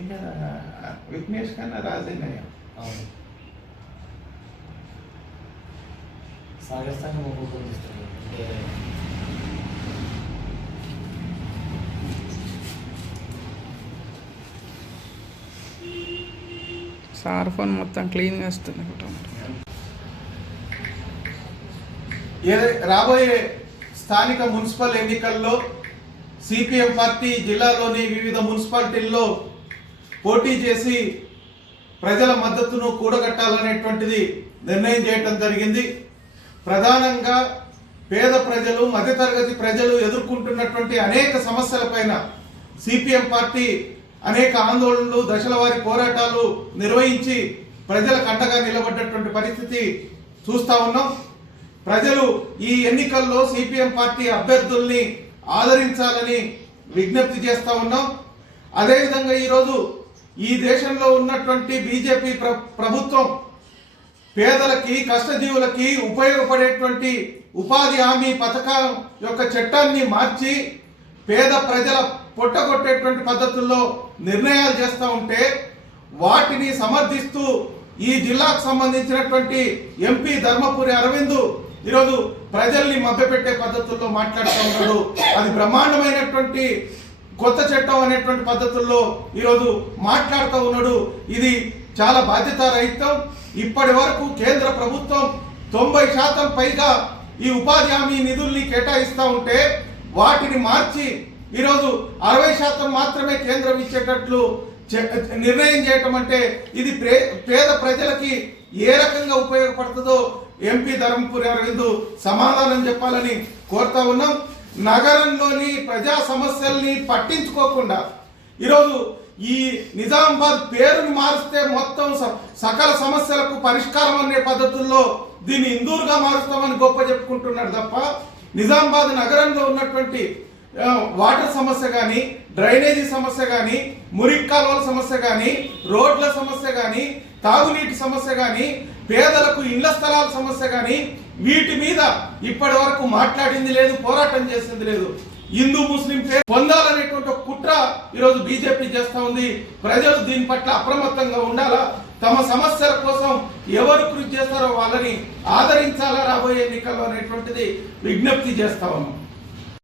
ఇంకా విఘ్నేష్ కన్నా రాజేనయ్య. అవును, సాగస్తాను ఉపయోగిస్తాను. సార్ ఫోన్ మొత్తం క్లీన్గా వస్తుంది. రాబోయే స్థానిక మున్సిపల్ ఎన్నికల్లో సిపిఎం పార్టీ జిల్లాలోని వివిధ మున్సిపాలిటీల్లో పోటీ చేసి ప్రజల మద్దతును కూడగట్టాలనేటువంటిది నిర్ణయం చేయటం జరిగింది. ప్రధానంగా పేద ప్రజలు, మధ్యతరగతి ప్రజలు ఎదుర్కొంటున్నటువంటి అనేక సమస్యలపైన సిపిఎం పార్టీ అనేక ఆందోళనలు, దశల వారి పోరాటాలు నిర్వహించి ప్రజలకు అండగా నిలబడ్డటువంటి పరిస్థితి చూస్తూ ఉన్నాం. ప్రజలు ఈ ఎన్నికల్లో సిపిఎం పార్టీ అభ్యర్థుల్ని ఆదరించాలని విజ్ఞప్తి చేస్తూ ఉన్నాం. అదేవిధంగా ఈరోజు ఈ దేశంలో ఉన్నటువంటి బీజేపీ ప్రభుత్వం పేదలకి, కష్టజీవులకి ఉపయోగపడేటువంటి ఉపాధి హామీ పథకం యొక్క చట్టాన్ని మార్చి పేద ప్రజల పొట్టగొట్టేటువంటి పద్ధతుల్లో నిర్ణయాలు చేస్తూ ఉంటే వాటిని సమర్థిస్తూ ఈ జిల్లాకు సంబంధించినటువంటి ఎంపీ ధర్మపురి అరవింద్ ఈరోజు ప్రజల్ని మభ్యపెట్టే పద్ధతుల్లో మాట్లాడుతూ ఉన్నాడు. అది బ్రహ్మాండమైనటువంటి కొత్త చట్టం అనేటువంటి పద్ధతుల్లో ఈరోజు మాట్లాడుతూ ఉన్నాడు. ఇది చాలా బాధ్యతారహితం. ఇప్పటి వరకు కేంద్ర ప్రభుత్వం 90% పైగా ఈ ఉపాధి హామీ నిధుల్ని కేటాయిస్తూ ఉంటే వాటిని మార్చి ఈరోజు 60% మాత్రమే కేంద్రం ఇచ్చేటట్లు నిర్ణయం చేయటం అంటే ఇది పేద ప్రజలకి ఏ రకంగా ఉపయోగపడుతుందో ఎంపీ ధర్మపురి అరవింద్ సమాధానం చెప్పాలని కోరుతా ఉన్నాం. నగరంలోని ప్రజా సమస్యల్ని పట్టించుకోకుండా ఈరోజు ఈ నిజామాబాద్ పేరుని మారిస్తే మొత్తం సకల సమస్యలకు పరిష్కారం అనే పద్ధతుల్లో దీన్ని ఇందూరుగా మారుస్తామని గొప్ప చెప్పుకుంటున్నాడు తప్ప నిజామాబాద్ నగరంలో ఉన్నటువంటి వాటర్ సమస్య కానీ, డ్రైనేజీ సమస్య కానీ, మురికి కాలువల సమస్య కానీ, రోడ్ల సమస్య కానీ, తాగునీటి సమస్య కానీ, పేదలకు ఇళ్ల స్థలాల సమస్య కానీ వీటి మీద ఇప్పటి వరకు మాట్లాడింది లేదు, పోరాటం చేసింది లేదు. హిందూ ముస్లిం పేరు పొందాలనేటువంటి ఒక కుట్ర ఈరోజు బీజేపీ చేస్తూ ఉంది. ప్రజలు దీని పట్ల అప్రమత్తంగా ఉండాలా, తమ సమస్యల కోసం ఎవరు కృషి చేస్తారో వాళ్ళని ఆదరించాలా రాబోయే ఎన్నికల్లో అనేటువంటిది విజ్ఞప్తి చేస్తా ఉన్నాం.